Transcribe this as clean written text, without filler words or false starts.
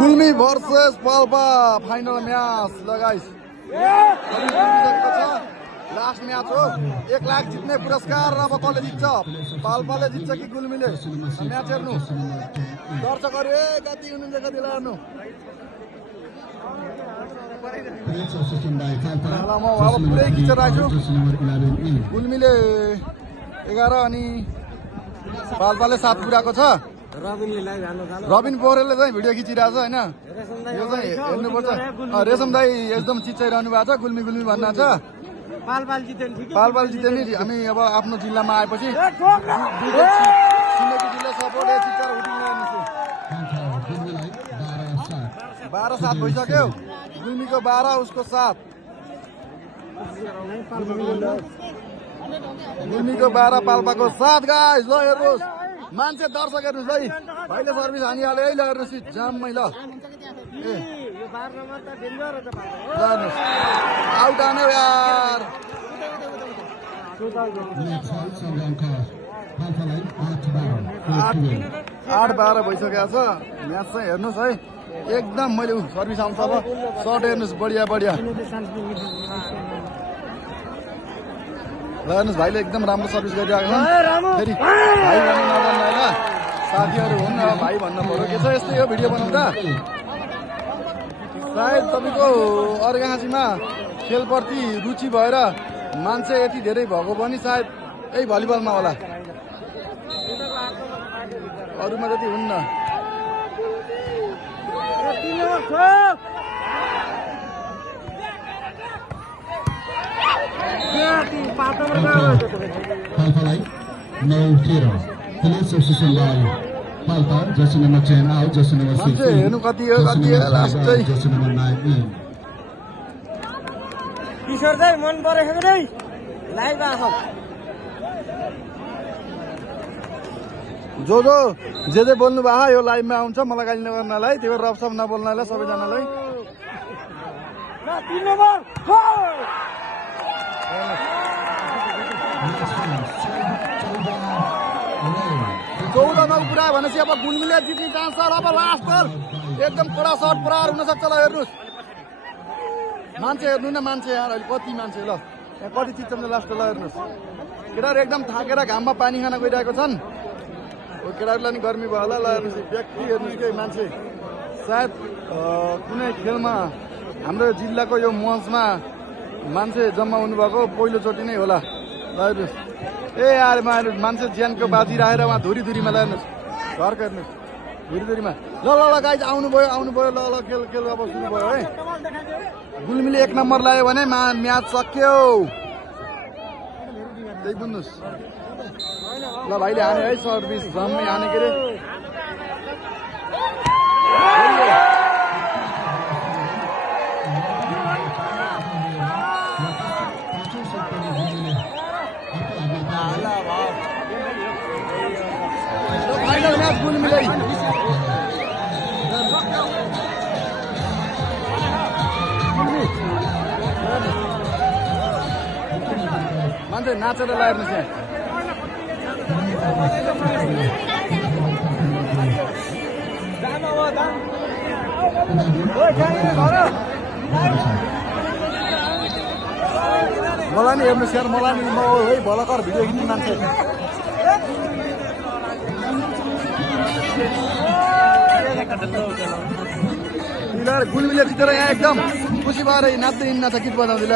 Gulmi versus Palpa final match ल guys last match हो 1 लाख जित्ने पुरस्कार अब कसले जित्छ पाल्पाले जित्छ कि गुल्मीले म्याच हेर्नु दर्शकहरु कति हुनुहुन्छ कतिलाई हेर्नु म अब पुरै खिचेर राख्छु गुल्मीले 11 अनि पाल्पाले 7 पुराको छ रबिन पोखरेलले चाहिँ भिडियो खिचिरहेको छ हैन यो चाहिँ हेर्नुपर्छ रेशम दाई एकदम चिच्चाइरहनु भएको छ गुल्मी गुल्मी भन्नु छ पाल्पाल जिते नि हामी अब आफ्नो जिल्लामा आएपछि छिमेकी जिल्ला सपोर्ट चिच्चार उठिन्छ 12-7 भइसक्यो गुल्मीको 12 उसको 7 गुल्मीको 12 पाल्पाको 7 गाइस ल हेर्नुस् मान्छे दर्शक हेर्नुस् है भाइले सर्भिस हानिहाल्यो है ल हेर्नुस् जाममै ल आउट आने यार 8-12 भइसकेको छ म्याच चाहिँ हेर्नुस् है एकदम मैले सर्भिस आउँछ अब सर्ट हेर्नुस् बढिया बढिया ल हेर्नुस् भाइले एकदम राम्रो सर्भिस गरिरहेको छ फेरि भाइ भन्नु नभन्नु होइन साथीहरू हुन् न भाइ भन्नु पर्यो के छ यस्तै हो भिडियो बनाउँदा सायद तपाईँको अर्घाँसीमा खेलप्रति रुचि भएर मान्छे यति धेरै भएको पनि सायद यही भलिबलमा होला अरूमा जति हुन्न Palpa, jersey number 10 out, jersey number 6 हेर्नु कति हो लास्ट चाहिँ jersey number 9 in. किशोर दाइ मन परेको नै लाइभ आएको जो जे बोल्नु भएको यो लाइभमा आउँछ मलाई गाली नगर्नलाई त्यो रफसफ नबोल्नलाई सबैजनालाई 3 नम्बर 14 पुरा भनेपछि अब गुल्मीले जित्ने चान्स छ अब लास्ट बल एकदम कडा सर्ट प्रहार हुन सक्छ ल हेर्नुस् मान्छे हेर्नु न मान्छे यार अहिले कति मान्छे ल यहाँ कति चित्तले लास्ट ल हेर्नुस् केटाहरू एकदम थाकेर घाममा पानी खान गइरहेको छन् केटाहरूलाई नि गर्मी भयो होला ल हेर्नुहोस् व्यक्ति हेर्नुहोस् के मान्छे सायद कुनै खेलमा हाम्रो जिल्लाको यो मञ्चमा मान्छे जम्मा हुनुभएको पहिलोचोटि नै होला ल हेर्नुहोस् ए यार मान्छे ज्यानको बाजी राखेर उहाँ धुरी धुरीमा ल हेर्नुहोस् घरको हेर्नुहोस् धुरी धुरीमा ल ल ल गाइज आउनुभयो ल ल खेल खेल अब सुरु भयो है गुल्मीले 1 नम्बर लायो भने म्याच सक्यो त्यही बुझ्नुहोस् ल भाइले हाने है सर्भिस जम्मै हाने के रे फाइनल म्याच गुल्मीले मान्छे नाचेर लाइर्नुहोस् यहाँ मलाई नि हेर्नुहोस् यार मलाई नि म है भलकर भिडियो खिच्ने मान्छे गुल्मीले जितेर यहाँ एकदम खुसी भएर नाच्दै हिँड्न छ गीत बजाउँदै